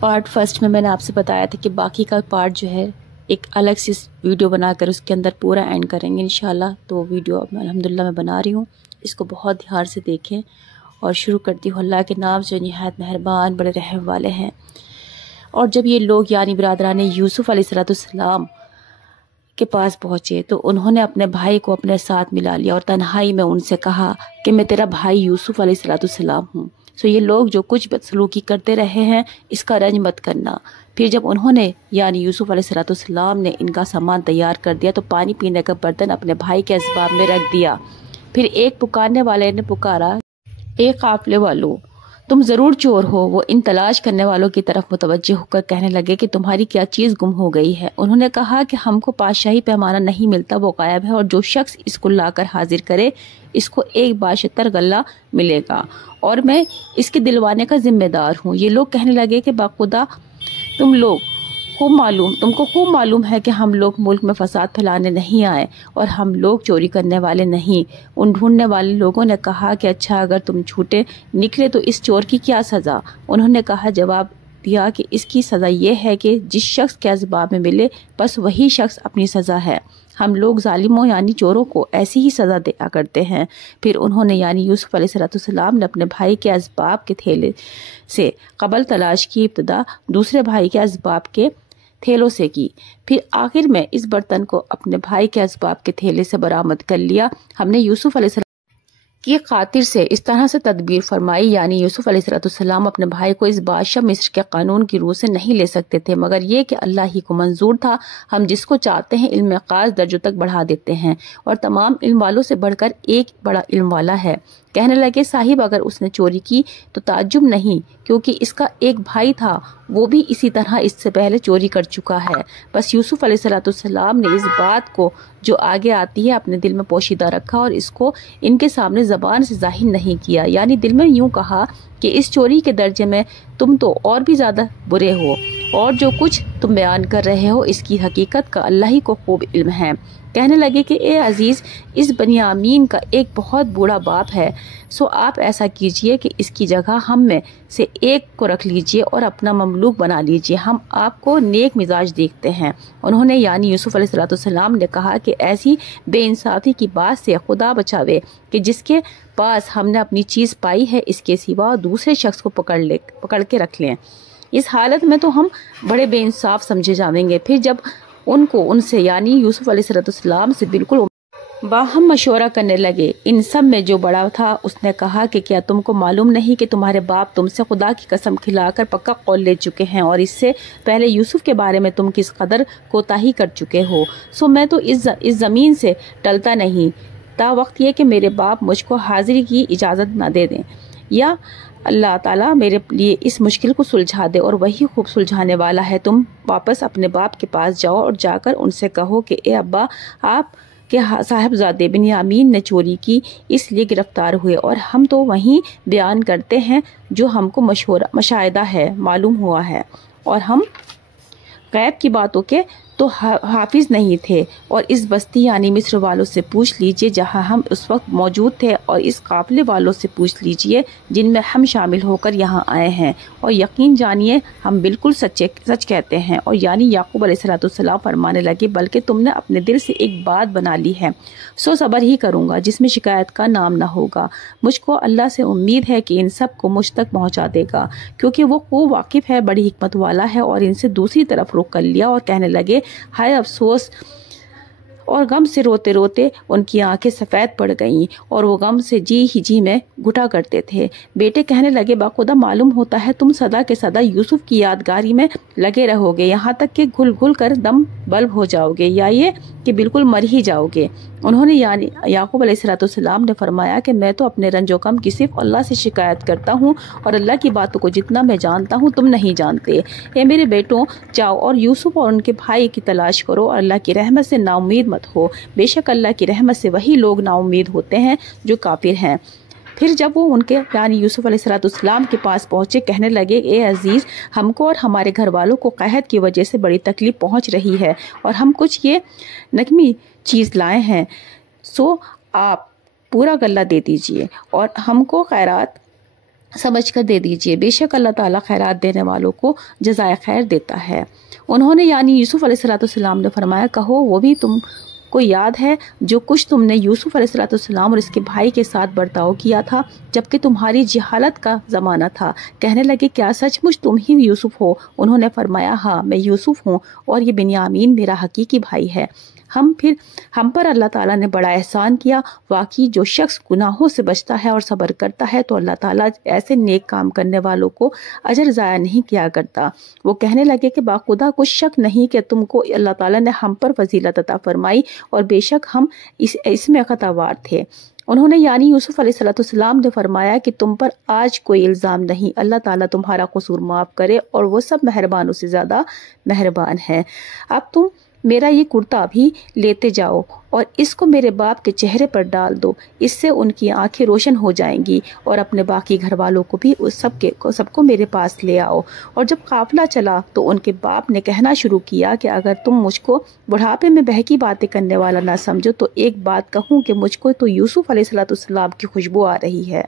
Part first میں نے آپ سے بتایا تھا کہ باقی کا پارٹ جو ہے ایک الگ سی ویڈیو بنا کر اس کے اندر پورا اینڈ کریں گے انشاءاللہ. تو ویڈیو اب الحمدللہ میں بنا رہی ہوں، اس کو بہت دھیان سے دیکھیں اور شروع کرتی ہوں اللہ کے نام سے نہایت مہربان بڑے رحم والے ہیں. اور جب یہ لوگ یعنی برادران یوسف علیہ السلام کے پاس پہنچے تو انہوں نے اپنے بھائی کو اپنے ساتھ ملا لیا اور تنہائی میں ان سے کہا کہ میں تیرا بھائی یوسف علیہ السلام ہوں. یہ لوگ جو کچھ بدسلوکی کرتے رہے ہیں اس کا رنج مت کرنا. پھر جب انہوں نے یعنی یوسف علیہ السلام نے ان کا سامان تیار کر دیا تو پانی پینے کا برتن اپنے بھائی کے اسباب میں رکھ دیا. پھر ایک پکارنے والے نے پکارا، اے قافلے والو، تم ضرور چور ہو. وہ ان تلاش کرنے والوں کی طرف متوجہ ہو کر کہنے لگے کہ تمہاری کیا چیز گم ہو گئی ہے. انہوں نے کہا کہ ہم کو بادشاہی پیمانہ نہیں ملتا، وہ غائب ہے، اور جو شخص اس کو لا کر حاضر کرے اس کو 1 باشتر غلہ ملے گا اور میں اس کے دلوانے کا ذمہ دار ہوں. یہ لوگ کہنے لگے کہ باخدا تم کو خوب معلوم ہے کہ ہم لوگ ملک میں فساد پھیلانے نہیں آئے اور ہم لوگ چوری کرنے والے نہیں. ان ڈھونڈنے والے لوگوں نے کہا کہ اچھا اگر تم جھوٹے نکلے تو اس چور کی کیا سزا؟ انہوں نے جواب دیا کہ اس کی سزا یہ ہے کہ جس شخص کے اسباب میں ملے بس وہی شخص اپنی سزا ہے. ہم لوگ ظالموں یعنی چوروں کو ایسی ہی سزا دیا کرتے ہیں. پھر انہوں نے یعنی یوسف علیہ السلام نے اپنے بھائی کے اسباب کے تھیلے سے قبل تلاش کی ابتدا دوسرے بھائی کے اسباب کے تھیلوں سے کی. پھر آخر میں اس برتن کو اپنے بھائی کے اسباب کے تھیلے سے برآمد کر لیا. ہم نے یوسف علیہ السلام کی خاطر سے اس طرح سے تدبیر فرمائی یعنی یوسف علیہ السلام اپنے بھائی کو اس بادشاہ مصر کے قانون کی روح سے نہیں لے سکتے تھے مگر یہ کہ اللہ ہی کو منظور تھا. ہم جس کو چاہتے ہیں علم خاص درجوں تک بڑھا دیتے ہیں اور تمام علم والوں سے بڑھ کر ایک بڑا علم والا ہے. کہنے لگے صاحب اگر اس نے چوری کی تو تعجب نہیں کیونکہ اس کا ایک بھائی تھا، وہ بھی اسی طرح اس سے پہلے چوری کر چکا ہے. بس یوسف علیہ السلام نے اس بات کو جو آگے آتی ہے اپنے دل میں پوشیدہ رکھا اور اس کو ان کے سامنے زبان سے ظاہر نہیں کیا. یعنی دل میں یوں کہا کہ اس چوری کے درجے میں تم تو اور بھی زیادہ برے ہو اور جو کچھ تم بیان کر رہے ہو اس کی حقیقت کا اللہ ہی کو خوب علم ہے. کہنے لگے کہ اے عزیز، اس بنیامین کا ایک بہت بوڑھا باپ ہے، سو آپ ایسا کیجئے کہ اس کی جگہ ہم میں سے ایک کو رکھ لیجئے اور اپنا مملوک بنا لیجئے، ہم آپ کو نیک مزاج دیکھتے ہیں. انہوں نے یعنی یوسف علیہ السلام نے کہا کہ ایسی بے انصافی کی بات سے خدا بچاوے کہ جس کے پاس ہم نے اپنی چیز پائی ہے اس کے سوا دوسرے شخص کو پکڑ کے رکھ لیں. اس حالت میں تو ہم بڑے بے انصاف سمجھے جائیں گے. پھر جب ان سے یعنی یوسف علیہ السلام سے بالکل باہم مشورہ کرنے لگے، ان سب میں جو بڑا تھا اس نے کہا کہ کیا تم کو معلوم نہیں کہ تمہارے باپ تم سے خدا کی قسم کھلا کر پکا قول لے چکے ہیں اور اس سے پہلے یوسف کے بارے میں تم کس قدر کوتاہی کر چکے ہو. سو میں تو اس زمین سے ٹلتا نہیں تا وقت یہ کہ میرے باپ مجھ کو حاضری کی اجازت نہ دے دیں یا اللہ تعالیٰ میرے لیے اس مشکل کو سلجھا دے اور وہی خوب سلجھانے والا ہے. تم واپس اپنے باپ کے پاس جاؤ اور جا کر ان سے کہو کہ اے ابا، آپ کے صاحبزادے بنیامین نے چوری کی اس لیے گرفتار ہوئے اور ہم تو وہیں بیان کرتے ہیں جو ہم کو مشاہدہ ہے معلوم ہوا ہے اور ہم غیب کی باتوں کے تو حافظ نہیں تھے. اور اس بستی یعنی مصر والوں سے پوچھ لیجئے جہاں ہم اس وقت موجود تھے اور اس قافلے والوں سے پوچھ لیجئے جن میں ہم شامل ہو کر یہاں آئے ہیں اور یقین جانیے ہم بالکل سچ کہتے ہیں. اور یعنی یعقوب علیہ السلام فرمانے لگے بلکہ تم نے اپنے دل سے ایک بات بنا لی ہے، سو صبر ہی کروں گا جس میں شکایت کا نام نہ ہوگا. مجھ کو اللہ سے امید ہے کہ ان سب کو مجھ تک پہنچا دے گا کیونکہ وہ خوب واقف ہے، بڑی حکمت والا ہے. اور ان سے دوسری طرف رخ کر لیا اور کہنے لگے ہائے افسوس، اور غم سے روتے روتے ان کی آنکھیں سفید پڑ گئیں اور وہ غم سے جی میں گھٹا کرتے تھے. بیٹے کہنے لگے باخدا معلوم ہوتا ہے تم سدا کے سدا یوسف کی یادگاری میں لگے رہو گے یہاں تک کہ گھل گھل کر دم بلب ہو جاؤ گے یا یہ کہ بالکل مر ہی جاؤ گے. انہوں نے یعنی یعقوب علیہ السلام نے فرمایا کہ میں تو اپنے رنج و غم کی صرف اللہ سے شکایت کرتا ہوں اور اللہ کی باتوں کو جتنا میں جانتا ہوں تم نہیں جانتے. اے میرے بیٹوں، جاؤ اور یوسف اور ان کے بھائی کی تلاش کرو اور اللہ کی رحمت سے نا امید مت ہو، بے شک اللہ کی رحمت سے وہی لوگ نا امید ہوتے ہیں جو کافر ہیں. پھر جب وہ ان کے یعنی یوسف علیہ السلام کے پاس پہنچے کہنے لگے اے عزیز، ہم کو اور ہمارے گھر والوں کو قحط کی وجہ سے بڑی تکلیف پہنچ رہی ہے اور ہم کچھ یہ نکمی چیز لائے ہیں، سو آپ پورا غلہ دے دیجئے اور ہم کو خیرات سمجھ کر دے دیجئے، بے شک اللہ تعالیٰ خیرات دینے والوں کو جزائے خیر دیتا ہے۔ انہوں نے یعنی یوسف علیہ السلام نے فرمایا، کہو وہ بھی تم کو یاد ہے جو کچھ تم نے یوسف علیہ السلام اور اس کے بھائی کے ساتھ برتاؤ کیا تھا جبکہ تمہاری جہالت کا زمانہ تھا؟ کہنے لگے، کیا سچ مچ تم ہی یوسف ہو؟ انہوں نے فرمایا، ہاں میں یوسف ہوں اور یہ بنیامین میرا حقیقی بھائی ہے۔ ہم پر اللہ تعالیٰ نے بڑا احسان کیا۔ واقعی جو شخص گناہوں سے بچتا ہے اور صبر کرتا ہے تو اللہ تعالیٰ ایسے نیک کام کرنے والوں کو اجر ضائع نہیں کیا کرتا۔ وہ کہنے لگے کہ باخدا کچھ شک نہیں کہ تم کو اللہ تعالیٰ نے ہم پر فضیلت عطا فرمائی اور بے شک ہم اس میں خطاوار تھے۔ انہوں نے یعنی یوسف علیہ السلام نے فرمایا کہ تم پر آج کوئی الزام نہیں، اللہ تعالیٰ تمہارا قصور معاف کرے اور وہ سب مہربانوں سے زیادہ مہربان ہے۔ اب تم میرا یہ کرتا بھی لیتے جاؤ اور اس کو میرے باپ کے چہرے پر ڈال دو، اس سے ان کی آنکھیں روشن ہو جائیں گی، اور اپنے باقی گھر والوں کو بھی سب کو میرے پاس لے آؤ۔ اور جب قافلہ چلا تو ان کے باپ نے کہنا شروع کیا کہ اگر تم مجھ کو بڑھاپے میں بہکی باتیں کرنے والا نہ سمجھو تو ایک بات کہوں کہ مجھ کو تو یوسف علیہ السلام کی خوشبو آ رہی ہے۔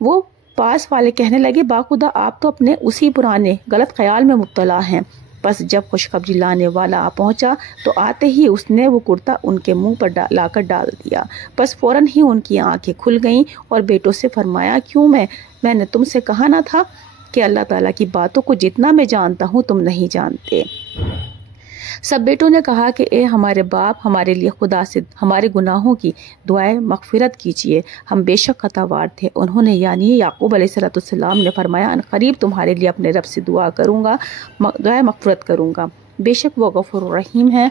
وہ پاس والے کہنے لگے، باخدا آپ تو اپنے اسی پرانے غلط خیال میں مبتلا ہیں۔ بس جب خوشخبری لانے والا آ پہنچا تو آتے ہی اس نے وہ کرتا ان کے منہ پر لا کر ڈال دیا۔ بس فوراً ہی ان کی آنکھیں کھل گئیں اور بیٹوں سے فرمایا، کیوں میں نے تم سے کہا نہ تھا کہ اللہ تعالیٰ کی باتوں کو جتنا میں جانتا ہوں تم نہیں جانتے؟ سب بیٹوں نے کہا کہ اے ہمارے باپ، ہمارے لیے خدا سے ہمارے گناہوں کی دعائیں مغفرت کیجیے، ہم بے شک خطاوار تھے۔ انہوں نے یعنی یعقوب علیہ السلام نے فرمایا، ان قریب تمہارے لیے اپنے رب سے دعائیں مغفرت کروں گا، بے شک وہ غفور الرحیم ہے۔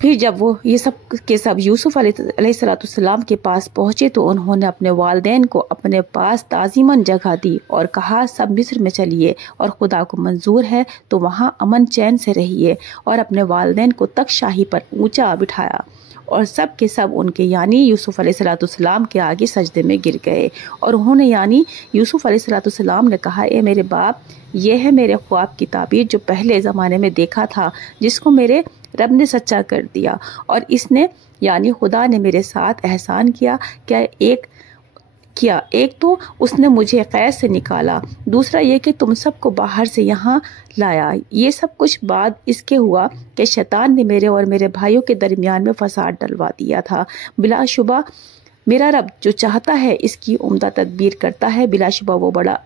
پھر جب وہ یہ سب کے سب یوسف علیہ السلام کے پاس پہنچے تو انہوں نے اپنے والدین کو اپنے پاس تعظیماً جگہ دی اور کہا، سب مصر میں چلیے اور خدا کو منظور ہے تو وہاں امن چین سے رہیے، اور اپنے والدین کو تخت شاہی پر اونچا بٹھایا، اور سب کے سب ان کے یعنی یوسف علیہ السلام کے آگے سجدے میں گر گئے۔ اور انہوں نے یعنی یوسف علیہ السلام نے کہا، اے میرے باپ، یہ ہے میرے خواب کی تعبیر جو پہلے زمانے میں دیکھا تھا، جس کو میرے رب نے سچا کر دیا، اور اس نے یعنی خدا نے میرے ساتھ احسان کیا۔ ایک تو اس نے مجھے قید سے نکالا، دوسرا یہ کہ تم سب کو باہر سے یہاں لایا۔ یہ سب کچھ بعد اس کے ہوا کہ شیطان نے میرے اور میرے بھائیوں کے درمیان میں فساد ڈلوا دیا تھا۔ بلا شبہ میرا رب جو چاہتا ہے اس کی عمدہ تدبیر کرتا ہے، بلا شبہ وہ بڑا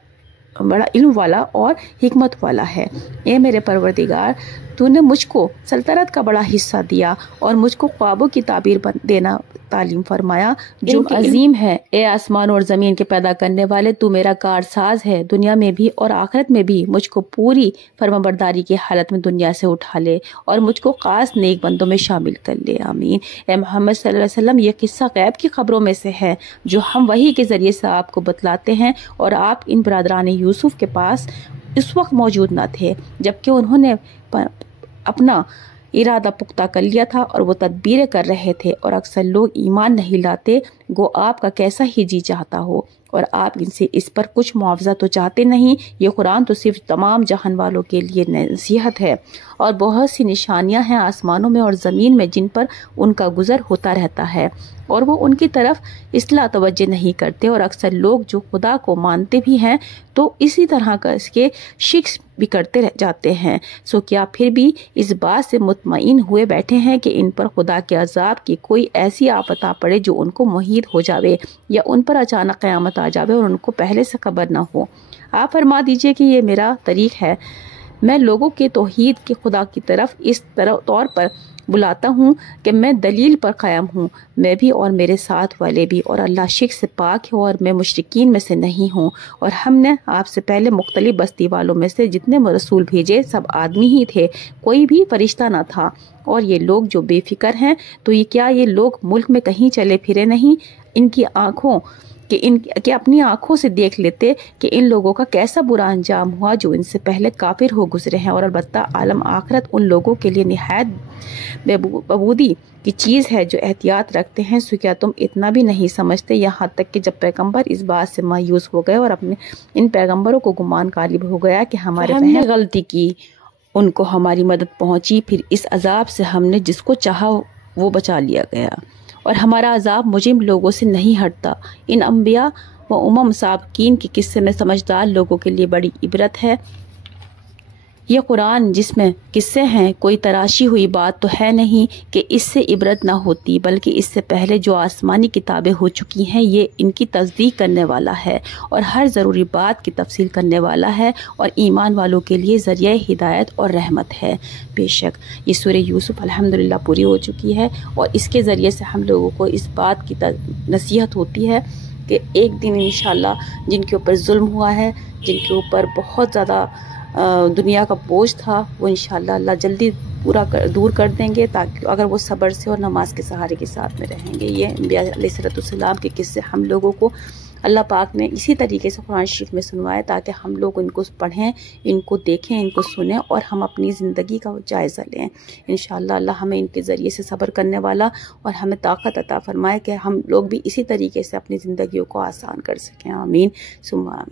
علم والا اور حکمت والا ہے۔ اے میرے پروردگار، تو نے مجھ کو سلطنت کا بڑا حصہ دیا اور مجھ کو خوابوں کی تعبیر دینا تعلیم فرمایا جو عظیم ہے۔ اے آسمان اور زمین کے پیدا کرنے والے، تو میرا کارساز ہے، دنیا میں بھی اور آخرت میں بھی مجھ کو پوری فرمانبرداری کی حالت میں دنیا سے اٹھا لے اور مجھ کو خاص نیک بندوں میں شامل کر لے، آمین۔ اے محمد صلی اللہ علیہ وسلم، یہ قصہ غیب کی خبروں میں سے ہے جو ہم وحی کے ذریعے سے آپ کو بتلاتے ہیں، اور آپ ان برادران یوسف کے پاس اس وقت موجود نہ تھے جبکہ انہوں نے اپنا ارادہ پختہ کر لیا تھا اور وہ تدبیریں کر رہے تھے، اور اکثر لوگ ایمان نہیں لاتے، گو آپ کا کیسا ہی جی چاہتا ہو، اور آپ ان سے اس پر کچھ معاوضہ تو چاہتے نہیں۔ یہ قرآن تو صرف تمام جہان والوں کے لیے نصیحت ہے، اور بہت سی نشانیاں ہیں آسمانوں میں اور زمین میں جن پر ان کا گزر ہوتا رہتا ہے، اور وہ ان کی طرف اصلاح توجہ نہیں کرتے، اور اکثر لوگ جو خدا کو مانتے بھی ہیں تو اسی طرح کا اس کے شک بھی کرتے رہ جاتے ہیں۔ سو کیا پھر بھی اس بات سے مطمئن ہوئے بیٹھے ہیں کہ ان پر خدا کے عذاب کی کوئی ایسی آفت آ پڑے جو ان کو محیط ہو جاوے، یا ان پر اچانک قیامت آ جاوے اور ان کو پہلے سے خبر نہ ہو؟ آپ فرما دیجئے کہ یہ میرا طریق ہے، میں لوگوں کے توحید کے خدا کی طرف اس طور پر بلاتا ہوں کہ میں دلیل پر قائم ہوں، میں بھی اور میرے ساتھ والے بھی، اور اللہ شرک سے پاک ہے اور میں مشرکین میں سے نہیں ہوں۔ اور ہم نے آپ سے پہلے مختلف بستی والوں میں سے جتنے رسول بھیجے سب آدمی ہی تھے، کوئی بھی فرشتہ نہ تھا۔ اور یہ لوگ جو بے فکر ہیں تو کیا یہ لوگ ملک میں کہیں چلے پھرے نہیں؟ ان کی آنکھوں کہ اپنی آنکھوں سے دیکھ لیتے کہ ان لوگوں کا کیسا برا انجام ہوا جو ان سے پہلے کافر ہو گزرے ہیں، اور البتہ عالم آخرت ان لوگوں کے لیے نہایت ببودی کی چیز ہے جو احتیاط رکھتے ہیں۔ سو کیا تم اتنا بھی نہیں سمجھتے؟ یہاں تک کہ جب پیغمبر اس بات سے مایوس ہو گئے اور اپنے ان پیغمبروں کو گمان غالب ہو گیا کہ ہمارے ہم نے غلطی کی، ان کو ہماری مدد پہنچی، پھر اس عذاب سے ہم نے جس کو چاہا وہ بچا لیا گیا، اور ہمارا عذاب مجرم لوگوں سے نہیں ہٹتا۔ ان انبیاء وہ سابقین کے قصے میں سمجھدار لوگوں کے لیے بڑی عبرت ہے۔ یہ قرآن جس میں قصے ہیں کوئی تراشی ہوئی بات تو ہے نہیں کہ اس سے عبرت نہ ہوتی، بلکہ اس سے پہلے جو آسمانی کتابیں ہو چکی ہیں یہ ان کی تصدیق کرنے والا ہے اور ہر ضروری بات کی تفصیل کرنے والا ہے اور ایمان والوں کے لیے ذریعہ ہدایت اور رحمت ہے۔ بے شک یہ سورہ یوسف الحمدللہ پوری ہو چکی ہے اور اس کے ذریعے سے ہم لوگوں کو اس بات کی نصیحت ہوتی ہے کہ ایک دن انشاءاللہ جن کے اوپر ظلم ہوا ہے، جن کے اوپر بہت زیادہ دنیا کا بوجھ تھا، وہ انشاءاللہ اللہ جلدی دور کر دیں گے، تاکہ اگر وہ صبر سے اور نماز کے سہارے کے ساتھ میں رہیں گے۔ یہ انبیاء علیہ السلام کے قصے ہم لوگوں کو اللہ پاک نے اسی طریقے سے قرآن شریف میں سنوائے تاکہ ہم لوگ ان کو پڑھیں، ان کو دیکھیں، ان کو سنیں اور ہم اپنی زندگی کا جائزہ لیں۔ انشاءاللہ اللہ ہمیں ان کے ذریعے سے صبر کرنے والا اور ہمیں طاقت عطا فرمائے کہ ہم لوگ بھی اسی طریقے سے اپنی زندگیوں کو آسان کر سکیں۔ آمین ثم آمین۔